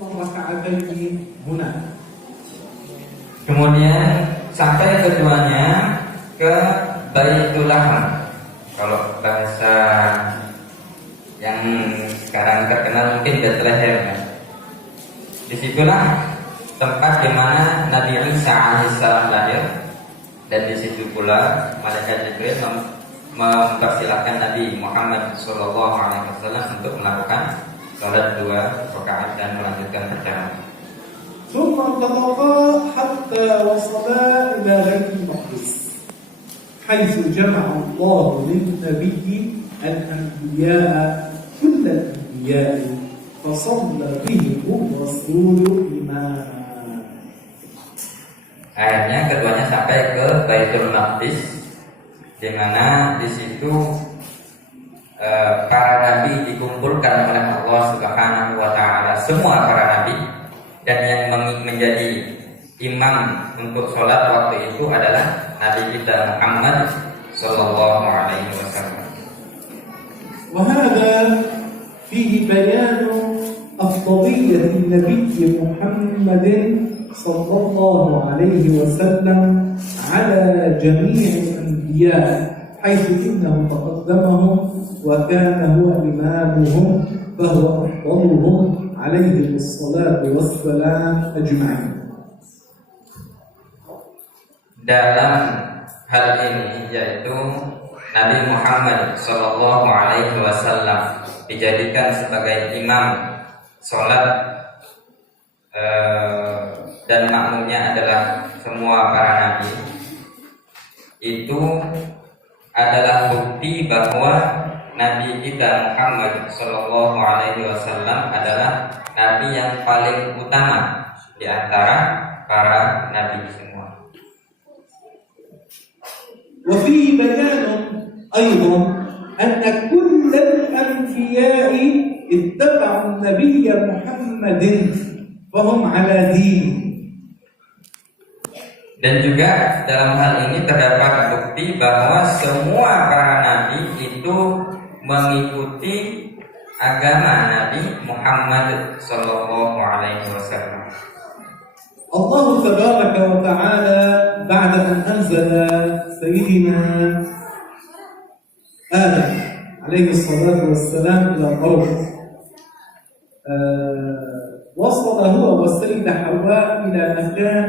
ركعتين هنا. Kemudian sampai keduanya ke Baitul Laham. Kalau bahasa yang sekarang terkenal mungkin Bethlehem ya. Disitulah tempat di mana Nabi Isa alaihissalam lahir, dan di situ pula malaikat Jibril mempersilahkan Nabi Muhammad sallallahu alaihi wasallam untuk melakukan salat 2 rakaat dan melanjutkan perjalanan. ثم انطلقا حتى وصلا إلى بيت المقدس حيث جمع الله للنبي الأنبياء كل الأنبياء فصلى بهم الرسول إماما. Akhirnya keduanya sampai ke Baitul Maqdis, di mana di situ para nabi dikumpulkan oleh Allah Subhanahu wa taala, semua para nabi, dan yang menjadi imam untuk sholat waktu itu adalah Nabi kita Muhammad sallallahu alaihi wasallam. وهذا فيه بيان أفضلية النبي محمد صلى الله عليه وسلم على جميع الأنبياء حيث إنه تقدمهم وكان هو إمامهم فهو أفضلهم عليه الصلاة والسلام أجمعين. Dalam hal ini yaitu Nabi Muhammad sallallahu alaihi wasallam dijadikan sebagai imam sholat dan makmumnya adalah semua para nabi. Itu adalah bukti bahwa Nabi kita Muhammad sallallahu alaihi wasallam adalah nabi yang paling utama di antara para nabi semua. وفيه بيان أيضا أن كل الأنبياء اتبعوا النبي محمد فهم على دين. Dan juga dalam hal ini terdapat bukti bahwa semua para nabi itu mengikuti agama Nabi Muhammad sallallahu alaihi wasallam. الله تبارك وتعالى بعد أن أنزل سيدنا آدم عليه الصلاة والسلام إلى الأرض وصل هو والسيدة حواء إلى مكان